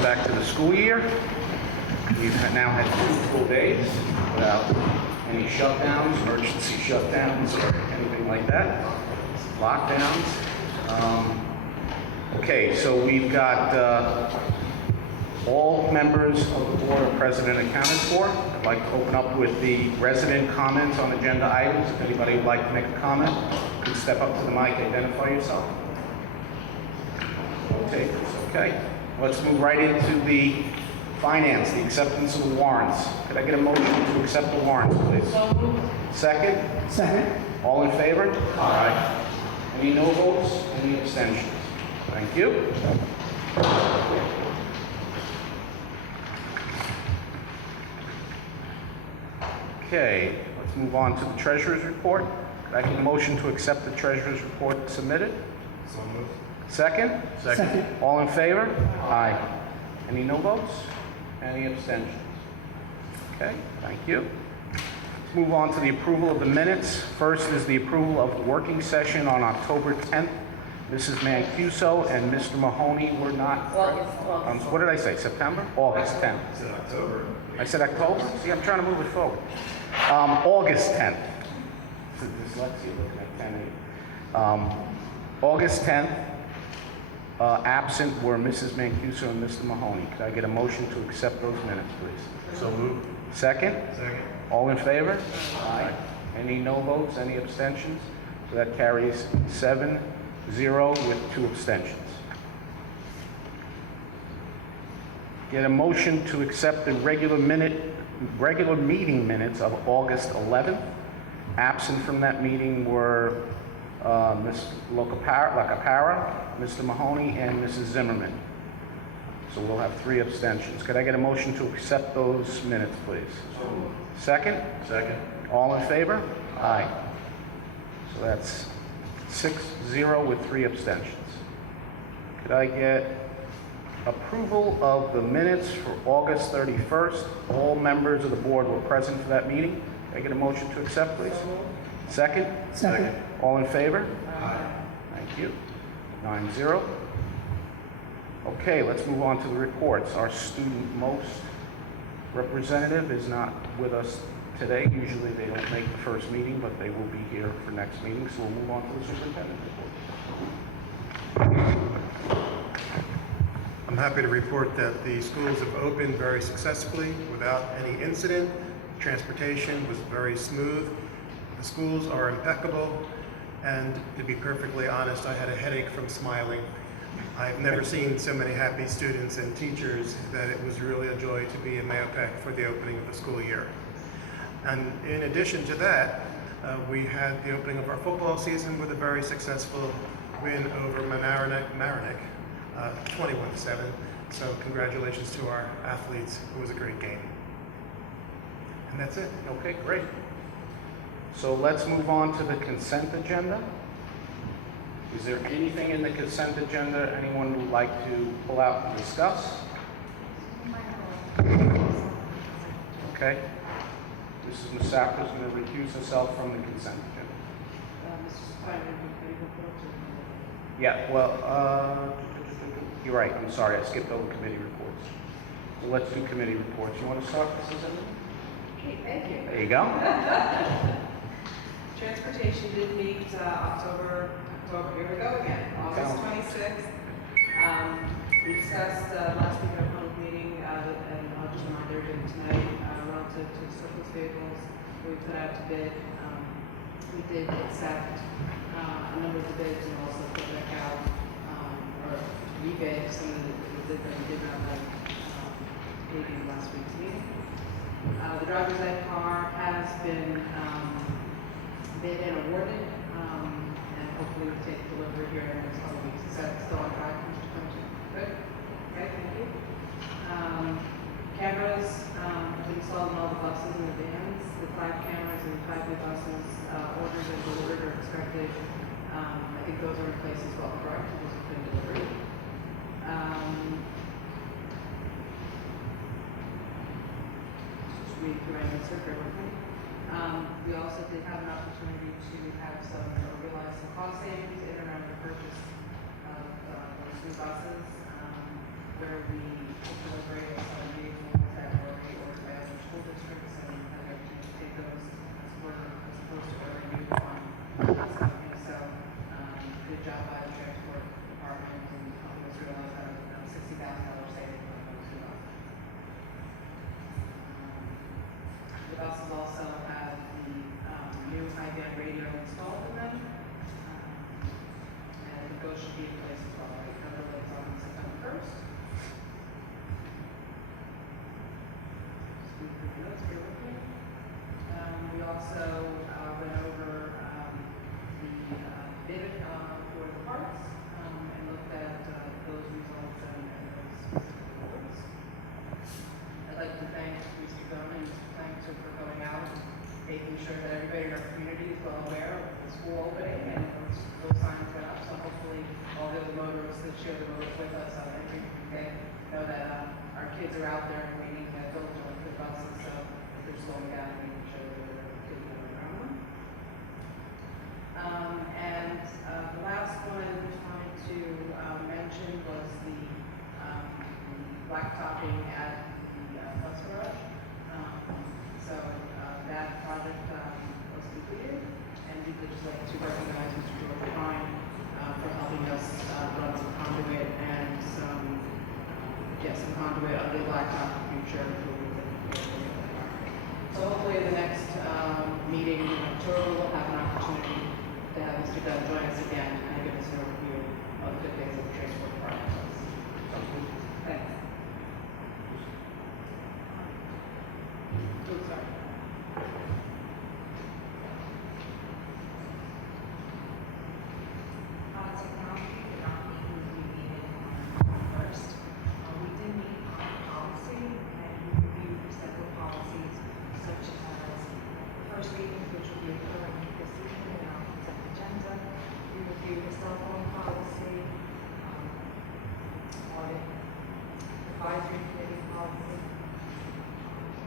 welcome back to the school year. We've now had 2 full days without any shutdowns, emergency shutdowns, or anything like that. Lockdowns. Okay, so we've got all members of the board are present and accounted for. I'd like to open up with the resident comments on agenda items. If anybody would like to make a comment, please step up to the mic, identify yourself. Okay, let's move right into the finance, the acceptance of the warrants. Could I get a motion to accept the warrants, please? So moved. Second? Second. All in favor? Aye. Any no votes? Any abstentions? Thank you. Okay, let's move on to the treasurer's report. Could I get a motion to accept the treasurer's report submitted? So moved. Second? Second. All in favor? Aye. Any no votes? Any abstentions? Okay, thank you. Let's move on to the approval of the minutes. First is the approval of the working session on October 10th. Mrs. Mancuso and Mr. Mahoney were not. August. What did I say, September? August 10th. It's in October. I said October? See, I'm trying to move it forward. August 10th. Dyslexia, looking at 10. August 10th. Absent were Mrs. Mancuso and Mr. Mahoney. Could I get a motion to accept those minutes, please? So moved. Second? Second. All in favor? Aye. Any no votes? Any abstentions? So that carries 7-0 with 2 abstentions. Get a motion to accept the regular meeting minutes of August 11th. Absent from that meeting were Ms. Lacapara, Mr. Mahoney, and Mrs. Zimmerman. So we'll have 3 abstentions. Could I get a motion to accept those minutes, please? Second? Second. All in favor? Aye. So that's 6-0 with 3 abstentions. Could I get approval of the minutes for August 31st? All members of the board were present for that meeting. Could I get a motion to accept, please? Second? Second. All in favor? Aye. Thank you. 9-0. Okay, let's move on to the reports. Our student most representative is not with us today. Usually they don't make the first meeting, but they will be here for next meeting, so we'll move on to the superintendent report. I'm happy to report that the schools have opened very successfully without any incident. Transportation was very smooth. The schools are impeccable, and to be perfectly honest, I had a headache from smiling. I've never seen so many happy students and teachers that it was really a joy to be in Mahopac for the opening of the school year. And in addition to that, we had the opening of our football season with a very successful win over Mamaroneck, 21-7. So congratulations to our athletes. It was a great game. And that's it. Okay, great. So let's move on to the consent agenda. Is there anything in the consent agenda anyone would like to pull out and discuss? Okay. Mrs. Musafir is going to recuse herself from the consent agenda. Yeah, well, you're right. I'm sorry. I skipped over committee reports. So let's do committee reports. You want to start, Mrs. Zimmerman? Okay, thank you. There you go. Transportation did meet October, here we go again, August 26th. We discussed last week at our public meeting, and I'll just remind everybody tonight, relative to surplus vehicles we put out to bid. We did accept a number of the bids and also put back out, or rebid some of the bids that we did on the meeting last week's meeting. The driver's ed car has been bid and awarded, and hopefully we'll take delivery here in the next couple of weeks. Is that still on track, Mr. Clinton? Good. Okay, thank you. Cameras have been installed in all the buses and the vans. The 5 cameras and 5 new buses ordered and delivered or expected. I think those are in place as well, correct? Those have been delivered. Just read through my answer, bear with me. We also did have an opportunity to have realize some cost savings in and around the purchase of those new buses. where we deliberate on vehicles that were already ordered by other school districts and I'd like to take those as opposed to ordering new one. So, good job by the transport department and helping us realize that $60,000 savings on those two buses. The buses also have the new high-band radio installed in them. And I think those should be in place as well, right? Another one's on September 1st. Speak for the notes, bear with me. We also went over the bid for the parts and looked at those results and those specific awards. I'd like to thank Mr. Gunn and Mr. Plankton for going out, making sure that everybody in our community is well aware of the school opening and those signs went up. So hopefully all the other motorists that share the roads with us on every day know that our kids are out there and we need to go to the buses so that they're slowing down and making sure that their kids are around them. The last one I just wanted to mention was the blacktopping at the bus garage. That project was completed, and we would just like to recognize Mr. George Pine for helping us run some conduit and some conduit under the blacktop in the future. So hopefully the next meeting in October we'll have an opportunity to have Mr. Dunn join us again and give us an overview of the things that the transport department does. Thanks. Oops, sorry. Technology did not meet with you meeting on first. We did meet on policy and we reviewed several policies such as the first reading, which will be occurring this evening in our consent agenda. We reviewed the cell phone policy, audit, advisory committee policy.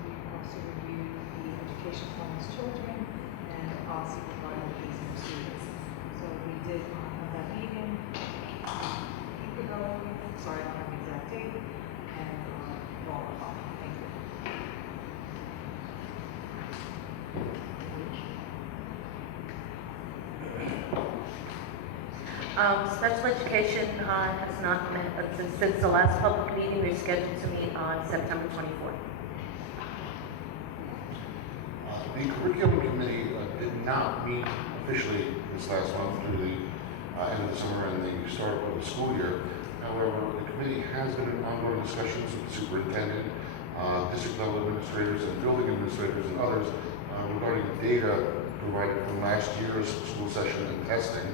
We also reviewed the education for homeless children and the policy regarding the fees of students. So we did have that meeting a week ago, sorry, I don't have the exact date, and roll call. Thank you. Special education has not met, since the last public meeting, we're scheduled to meet on September 24th. The curriculum committee did not meet officially this last month through the end of the summer and the start of the school year. However, the committee has been in ongoing discussions with the superintendent, district level administrators and building administrators and others regarding data provided from last year's school session and testing.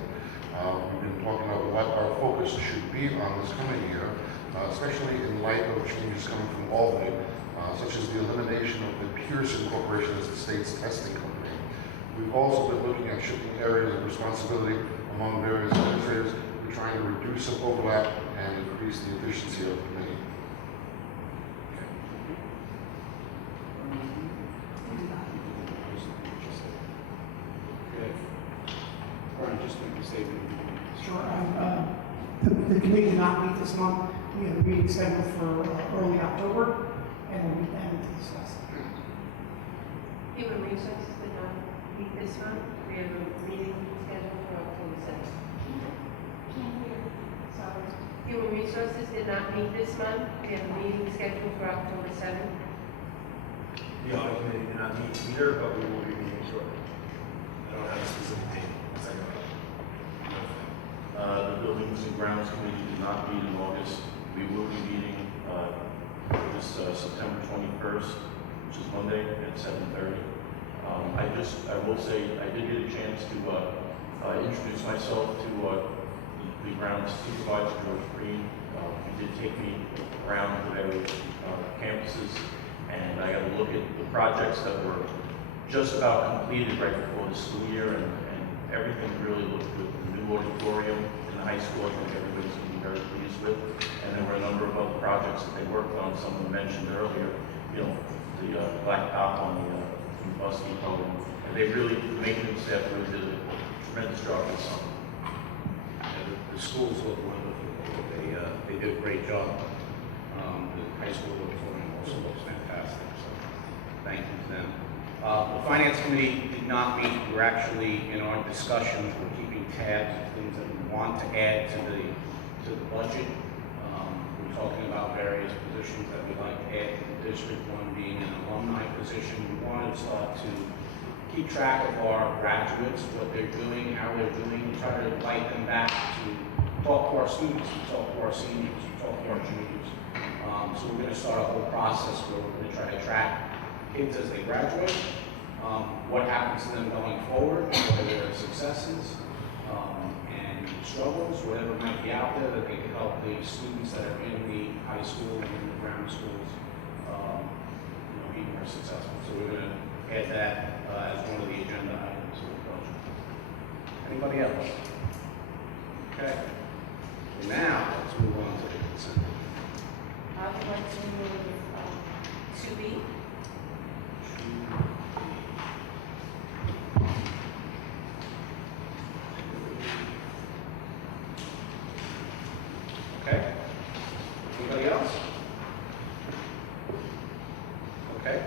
We've been talking about what our focus should be on this coming year, especially in light of changes coming from Albany, such as the elimination of the Pearson Corporation as the state's testing company. We've also been looking at shifting areas of responsibility among various administrators. We're trying to reduce some overlap and increase the efficiency of the committee. Brian, just make a statement. Sure. The committee did not meet this month. We have a meeting scheduled for early October, and we'll meet then to discuss. Human Resources did not meet this month. We have a meeting scheduled for October 7th. Sorry. Human Resources did not meet this month. We have a meeting scheduled for October 7th. The audit committee did not meet either, but we will be meeting shortly. I don't have a specific date. The Buildings and Grounds Committee did not meet in August. We will be meeting this September 21st, which is Monday at 7:30. I will say, I did get a chance to introduce myself to the grounds supervisor, George Green. He did take me around the various campuses, and I got to look at the projects that were just about completed right before the school year, and everything really looked good. The new auditorium in the high school, I think everybody's going to be very pleased with. And there were a number of other projects that they worked on. Some of them mentioned earlier, you know, the black top on the bus depot. And they really, the maintenance staff really did a tremendous job this summer. The schools look wonderful. They did a great job. The high school auditorium also looks fantastic, so thank you to them. The Finance Committee did not meet. We're actually, in our discussions, we're keeping tabs of things that we want to add to the budget. We're talking about various positions that we'd like to add to the district, one being an alumni position. We want to start to keep track of our graduates, what they're doing, how they're doing, try to invite them back to talk to our students, talk to our seniors, talk to our juniors. So we're going to start a whole process where we're going to try to track kids as they graduate, what happens to them going forward, what are their successes, and struggles, whatever might be out there that they can help the students that are in the high school and in the grammar schools, be more successful. So we're going to add that as one of the agenda items for the budget. Anybody else? Okay. Now, let's move on to the consent. I would like to move 2B. Okay. Anybody else? Okay.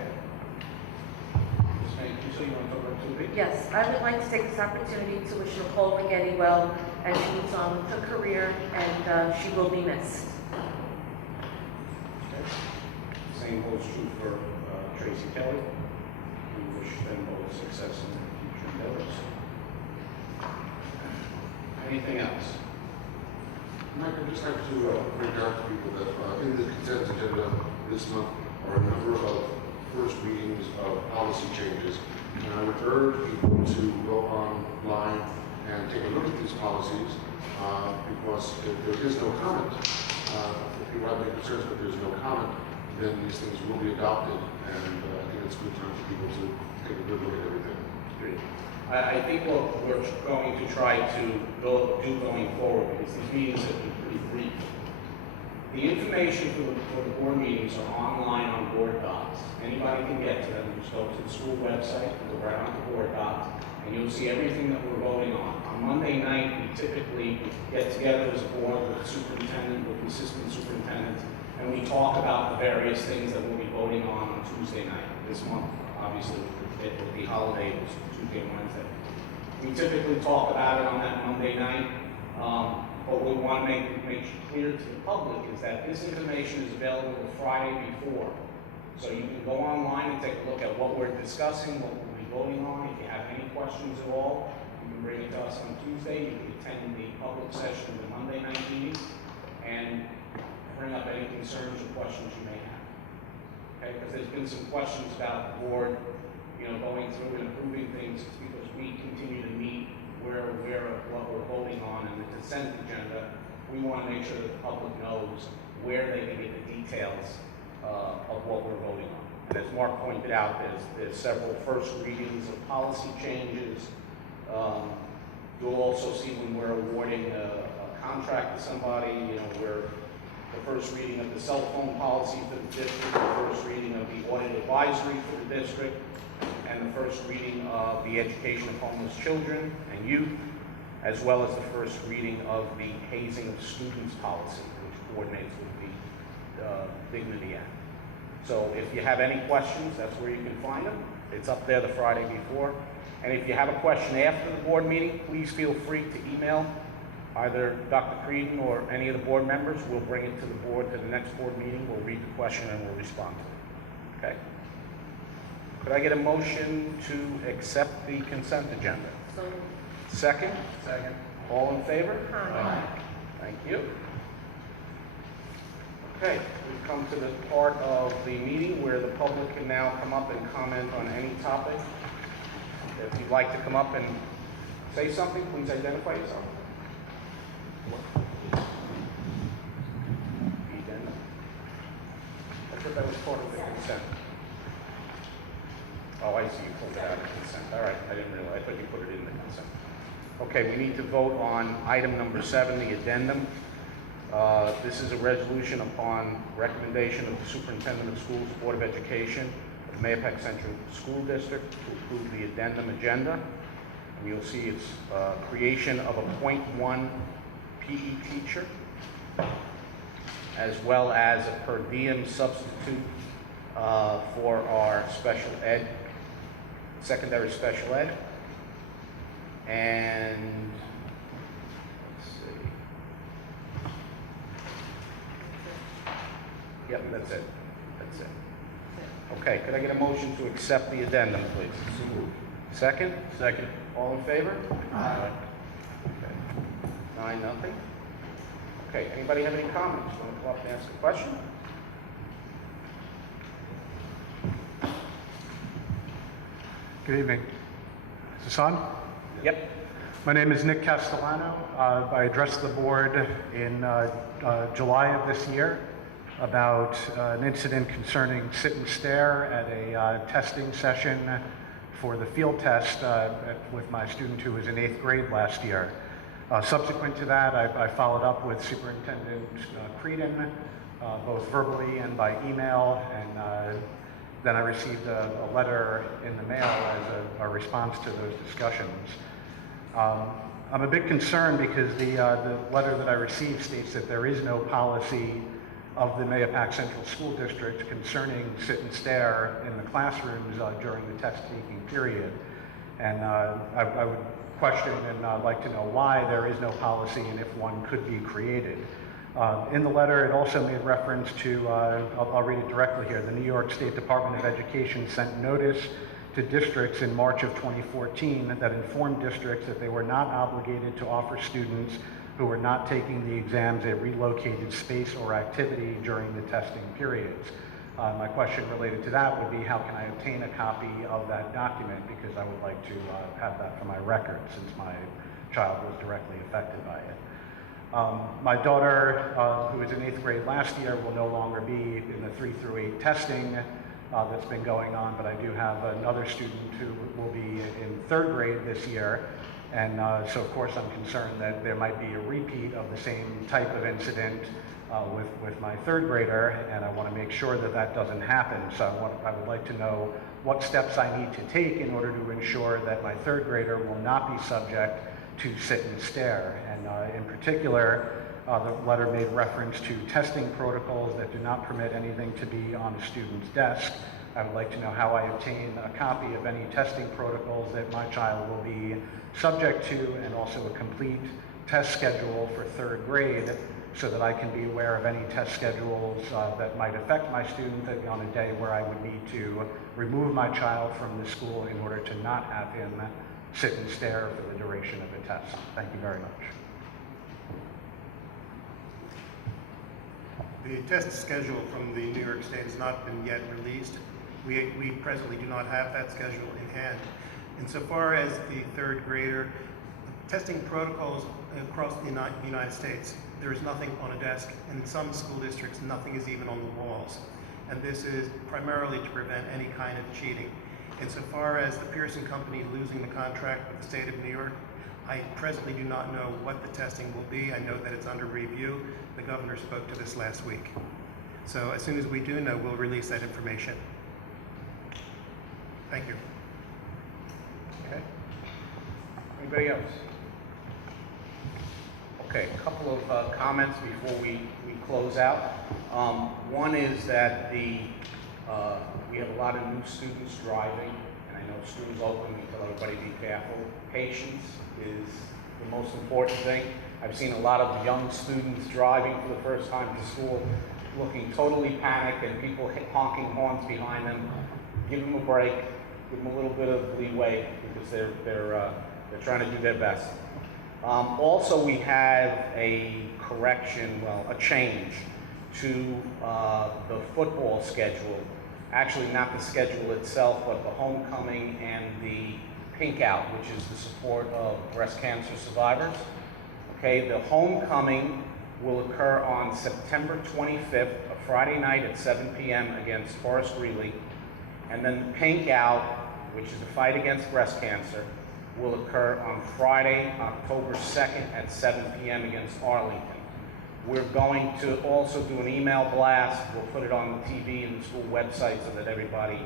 Ms. May, you want to talk about 2B? Yes, I would like to take this opportunity to wish Nicole Rigetti well as she moves on with her career, and she will be missed. Okay. Same holds true for Tracy Kelly. We wish them both success in their future endeavors. Anything else? Mike, I'd just like to point out to people that in the consent agenda this month are a number of first readings of policy changes. And I would urge people to go online and take a look at these policies because if there is no comment, if people have any concerns but there's no comment, then these things will be adopted. And I think it's a good time for people to take a good look at everything. Great. I think what we're going to try to do going forward, because these meetings have been pretty brief. The information for the board meetings are online on board docs. Anybody can get to them. Just go to the school website, go right onto board docs, and you'll see everything that we're voting on. On Monday night, we typically get together as a board with the superintendent, with the assistant superintendent, and we talk about the various things that we'll be voting on Tuesday night. This month, obviously, with the holiday, it was Tuesday and Wednesday. We typically talk about it on that Monday night. What we want to make clear to the public is that this information is available the Friday before. So you can go online and take a look at what we're discussing, what we'll be voting on. If you have any questions at all, you can bring it to us on Tuesday. You can attend the public session of the Monday night meeting and bring up any concerns or questions you may have. Okay, because there's been some questions about the board, going through and improving things. It's because we continue to meet, we're aware of what we're voting on in the consent agenda. We want to make sure that the public knows where they can get the details of what we're voting on. And as Mark pointed out, there's several first readings of policy changes. You'll also see when we're awarding a contract to somebody, we're the first reading of the cell phone policy for the district, the first reading of the audit advisory for the district, and the first reading of the education of homeless children and youth, as well as the first reading of the hazing of students policy, which coordinates with the Dignity Act. So if you have any questions, that's where you can find them. It's up there the Friday before. And if you have a question after the board meeting, please feel free to email either Dr. Creedon or any of the board members. We'll bring it to the board to the next board meeting. We'll read the question and we'll respond to it. Okay? Could I get a motion to accept the consent agenda? So, Second? Second. All in favor? Aye. Thank you. Okay, we've come to the part of the meeting where the public can now come up and comment on any topic. If you'd like to come up and say something, please identify yourself. I thought that was part of the consent. Oh, I see, you pulled it out of consent. All right, I didn't realize, I thought you put it in the consent. Okay, we need to vote on item number 7, the addendum. This is a resolution upon recommendation of the Superintendent of Schools, Board of Education of Mahopac Central School District to approve the addendum agenda. And you'll see it's creation of a .1 PE teacher. as well as a per diem substitute for our special ed, secondary special ed. And, let's see. Yep, that's it. That's it. Okay, could I get a motion to accept the addendum, please? Second? Second. All in favor? Aye. Okay. 9-0. Okay, anybody have any comments? Want to come up and ask a question? Good evening. Is this on? Yep. My name is Nick Castellano. I addressed the board in July of this year about an incident concerning sit and stare at a testing session for the field test with my student who was in 8th grade last year. Subsequent to that, I followed up with Superintendent Creedon, both verbally and by email, and then I received a letter in the mail as a response to those discussions. I'm a bit concerned because the letter that I received states that there is no policy of the Mahopac Central School District concerning sit and stare in the classrooms during the test-taking period. And I would question and like to know why there is no policy and if one could be created. In the letter, it also made reference to, I'll read it directly here, the New York State Department of Education sent notice to districts in March of 2014 that informed districts that they were not obligated to offer students who were not taking the exams a relocated space or activity during the testing periods. My question related to that would be, how can I obtain a copy of that document, because I would like to have that for my record since my child was directly affected by it. My daughter, who was in 8th grade last year, will no longer be in the 3 through 8 testing that's been going on, but I do have another student who will be in 3rd grade this year. And so, of course, I'm concerned that there might be a repeat of the same type of incident with my 3rd grader, and I want to make sure that that doesn't happen. So I would like to know what steps I need to take in order to ensure that my 3rd grader will not be subject to sit and stare. And in particular, the letter made reference to testing protocols that do not permit anything to be on a student's desk. I would like to know how I obtain a copy of any testing protocols that my child will be subject to, and also a complete test schedule for 3rd grade, so that I can be aware of any test schedules that might affect my student on a day where I would need to remove my child from the school in order to not have him sit and stare for the duration of the test. Thank you very much. The test schedule from the New York State has not been yet released. We presently do not have that schedule in hand. Insofar as the 3rd grader, testing protocols across the United States, there is nothing on a desk, and in some school districts, nothing is even on the walls. And this is primarily to prevent any kind of cheating. Insofar as the Pearson Company losing the contract with the state of New York, I presently do not know what the testing will be. I know that it's under review. The governor spoke to this last week. So as soon as we do know, we'll release that information. Thank you. Okay. Anybody else? Okay, a couple of comments before we close out. One is that we have a lot of new students driving, and I know schools open, we tell everybody be careful. Patience is the most important thing. I've seen a lot of young students driving for the first time to school looking totally panicked, and people honking horns behind them. Give them a break, give them a little bit of leeway, because they're trying to do their best. Also, we have a change to the football schedule. Actually, not the schedule itself, but the homecoming and the pink out, which is the support of breast cancer survivors. Okay, the homecoming will occur on September 25th, a Friday night at 7 p.m. against Forest Greeley. And then the pink out, which is the fight against breast cancer, will occur on Friday, October 2nd at 7 p.m. against Arlington. We're going to also do an email blast. We'll put it on the TV and the school website so that everybody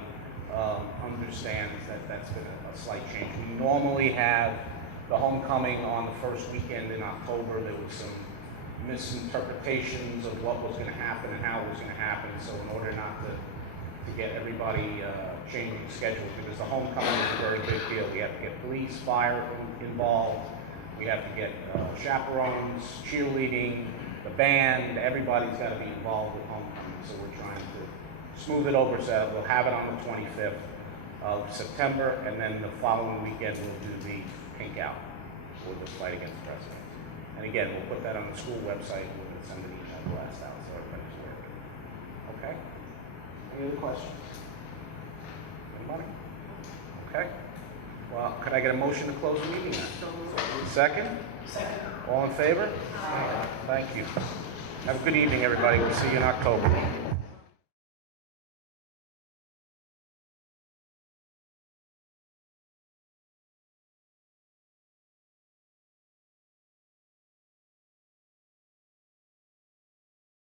understands that that's been a slight change. We normally have the homecoming on the first weekend in October. There was some misinterpretations of what was gonna happen and how it was gonna happen. So in order not to get everybody changing schedules, because the homecoming is a very big deal. We have to get police, fire involved. We have to get chaperones, cheerleading, the band. Everybody's got to be involved with homecoming. So we're trying to smooth it over so that we'll have it on the 25th of September, and then the following weekend we'll do the pink out for the fight against presidents. And again, we'll put that on the school website. We'll send an email blast out so everybody's aware of it. Okay? Any other questions? Anybody? Okay. Well, could I get a motion to close the meeting then? Second? Second. All in favor? Thank you. Have a good evening, everybody. We'll see you in October.